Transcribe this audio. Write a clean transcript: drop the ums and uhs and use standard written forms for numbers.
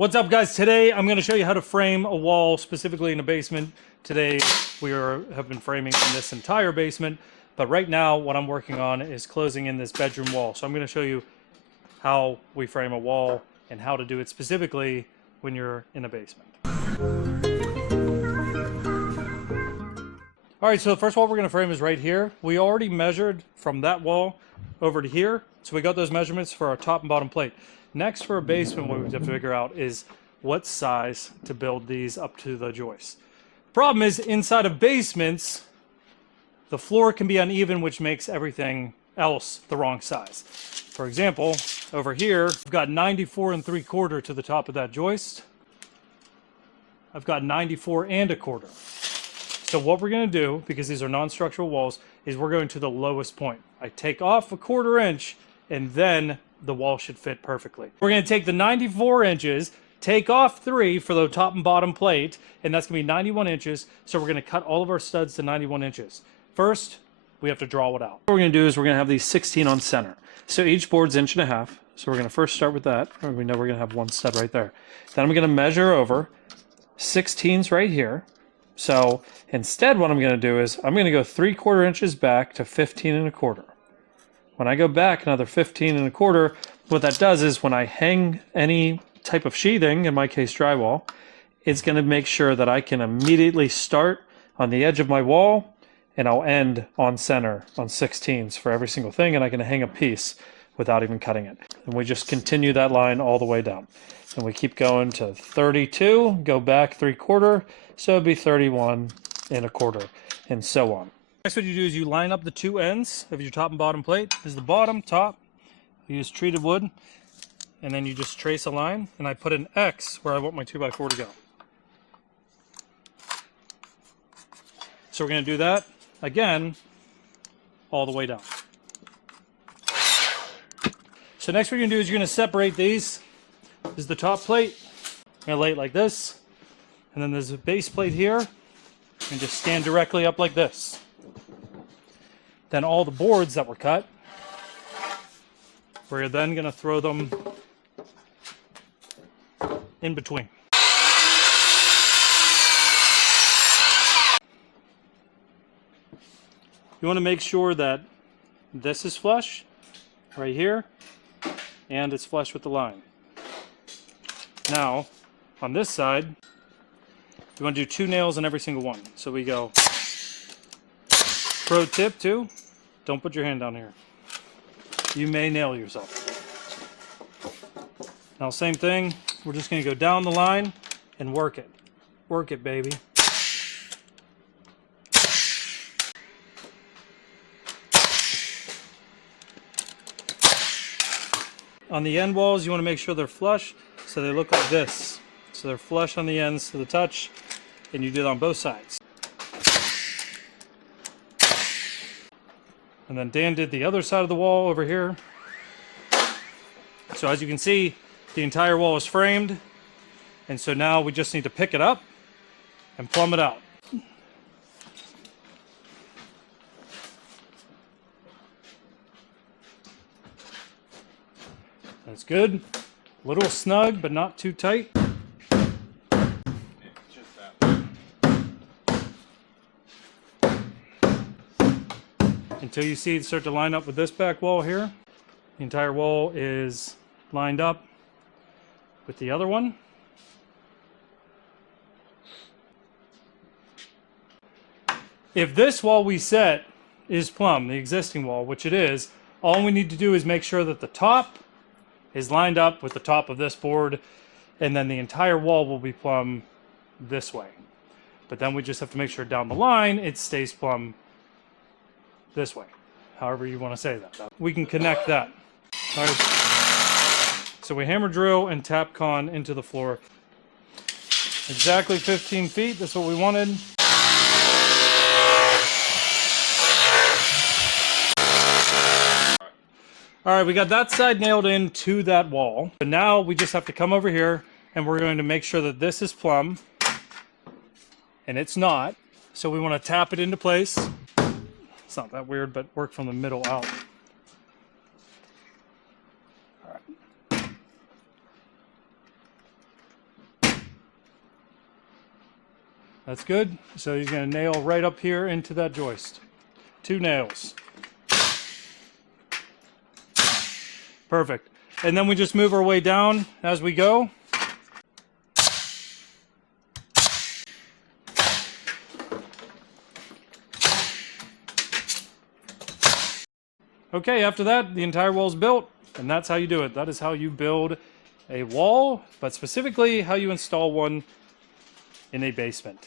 What's up, guys? Today I'm going to show you how to frame a wall specifically in a basement. Today have been framing in this entire basement, but right now what I'm working on is closing in this bedroom wall. So I'm going to show you how we frame a wall and how to do it specifically when you're in a basement. Alright, so the first wall we're going to frame is right here. We already measured from that wall over to here, so we got those measurements for our top and bottom plate. Next, for a basement, what we have to figure out is what size to build these up to the joists. Problem is, inside of basements, the floor can be uneven, which makes everything else the wrong size. For example, over here, I've got 94 3/4 to the top of that joist. I've got 94 1/4. So what we're going to do, because these are non-structural walls, is we're going to the lowest point. I take off 1/4 inch, and then the wall should fit perfectly. We're going to take the 94 inches, take off 3 for the top and bottom plate, and that's going to be 91 inches. So we're going to cut all of our studs to 91 inches. First, we have to draw it out. What we're going to do is we're going to have these 16 on center. So each board's 1.5 inches. So we're going to first start with that. We know we're going to have one stud right there. Then I'm going to measure over 16s right here. So instead what I'm going to do is I'm going to go 3/4 inches back to 15 1/4. When I go back another 15 1/4, what that does is when I hang any type of sheathing, in my case drywall, it's going to make sure that I can immediately start on the edge of my wall and I'll end on center on 16s for every single thing, and I can hang a piece without even cutting it. And we just continue that line all the way down. And we keep going to 32, go back 3/4, so it'd be 31 1/4, and so on. Next, what you do is you line up the two ends of your top and bottom plate. This is the bottom, top. You use treated wood, and then you just trace a line, and I put an X where I want my 2x4 to go. So we're going to do that again all the way down. So next what you're going to do is you're going to separate these. This is the top plate. I'm going to lay it like this, and then there's a base plate here, and just stand directly up like this. Then all the boards that were cut, we're then going to throw them in between. You want to make sure that this is flush right here, and it's flush with the line. Now, on this side, you want to do 2 nails in every single one. So we go, pro tip too, don't put your hand down here. You may nail yourself. Now same thing, we're just going to go down the line and work it. Work it, baby. On the end walls, you want to make sure they're flush, so they look like this. So they're flush on the ends to the touch, and you do it on both sides. And then Dan did the other side of the wall over here. So as you can see, the entire wall is framed, and so now we just need to pick it up and plumb it out. That's good. A little snug, but not too tight. Until you see it start to line up with this back wall here. The entire wall is lined up with the other one. If this wall we set is plumb, the existing wall, which it is, all we need to do is make sure that the top is lined up with the top of this board, and then the entire wall will be plumb this way. But then we just have to make sure down the line it stays plumb this way, however you want to say that. We can connect that. All right. So we hammer drill and tap con into the floor. Exactly 15 feet, that's what we wanted. All right, we got that side nailed in to that wall. But now we just have to come over here, and we're going to make sure that this is plumb, and it's not. So we want to tap it into place. It's not that weird, but work from the middle out. All right. That's good. So he's going to nail right up here into that joist. 2 nails. Perfect. And then we just move our way down as we go. Okay, after that, the entire wall's built, and that's how you do it. That is how you build a wall, but specifically how you install one in a basement.